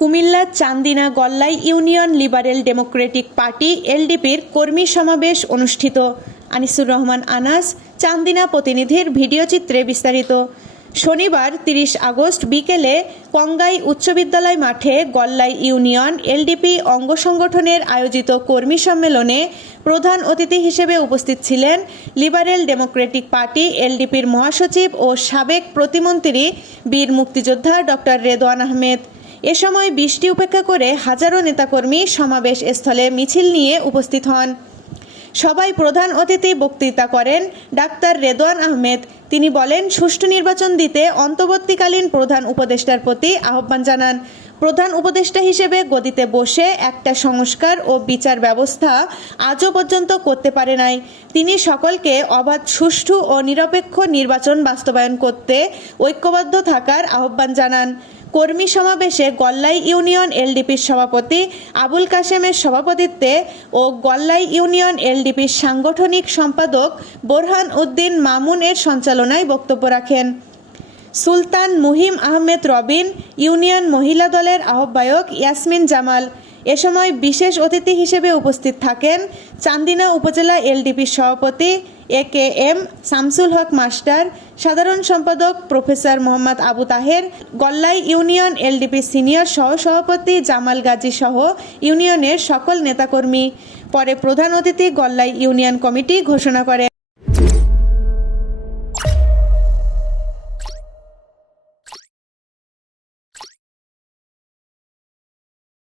কুমিল্লার Chandina Gallai union liberal democratic party এলডিপির কর্মী সমাবেশ অনুষ্ঠিত। আনিসুর রহমান আনাস, চান্দিনা প্রতিনিধির ভিডিও চিত্রে বিস্তারিত। শনিবার তিরিশ আগস্ট বিকেলে কঙ্গাই উচ্চ বিদ্যালয় মাঠে গল্লাই ইউনিয়ন এলডিপি অঙ্গ সংগঠনের আয়োজিত কর্মী সম্মেলনে প্রধান অতিথি হিসেবে উপস্থিত ছিলেন লিবারেল ডেমোক্রেটিক পার্টি এলডিপির মহাসচিব ও সাবেক প্রতিমন্ত্রী বীর মুক্তিযোদ্ধা ডক্টর রেদওয়ান আহমেদ। এ সময় বৃষ্টি উপেক্ষা করে হাজারো নেতাকর্মী সমাবেশ স্থলে মিছিল নিয়ে উপস্থিত হন। সবাই প্রধান অতিথি বক্তৃতা করেন ডাক্তার রেদওয়ান আহমেদ। তিনি বলেন, সুষ্ঠু নির্বাচন দিতে অন্তর্বর্তীকালীন প্রধান উপদেষ্টার প্রতি আহ্বান জানান। প্রধান উপদেষ্টা হিসেবে গদিতে বসে একটা সংস্কার ও বিচার ব্যবস্থা আজও পর্যন্ত করতে পারে নাই। তিনি সকলকে অবাধ, সুষ্ঠু ও নিরপেক্ষ নির্বাচন বাস্তবায়ন করতে ঐক্যবদ্ধ থাকার আহ্বান জানান। কর্মী সমাবেশে গল্লাই ইউনিয়ন এলডিপির সভাপতি আবুল কাশেমের সভাপতিত্বে ও গল্লাই ইউনিয়ন এলডিপির সাংগঠনিক সম্পাদক বোরহান উদ্দিন মামুন এর সঞ্চালনায় বক্তব্য রাখেন। সুলতান মুহিম আহমেদ রবিন, ইউনিয়ন মহিলা দলের আহ্বায়ক ইয়াসমিন জামাল। এ সময় বিশেষ অতিথি হিসেবে উপস্থিত থাকেন চান্দিনা উপজেলা এলডিপির সভাপতি A K M Shamsul Haq master, সাধারণ সম্পাদক professor Mohammad Abu Taher, Gallai union LDP senior সহ সভাপতি জামাল গাজী সহ ইউনিয়নের সকল নেতাকর্মী। পরে প্রধান অতিথি গল্লাই ইউনিয়ন কমিটি ঘোষণা করেন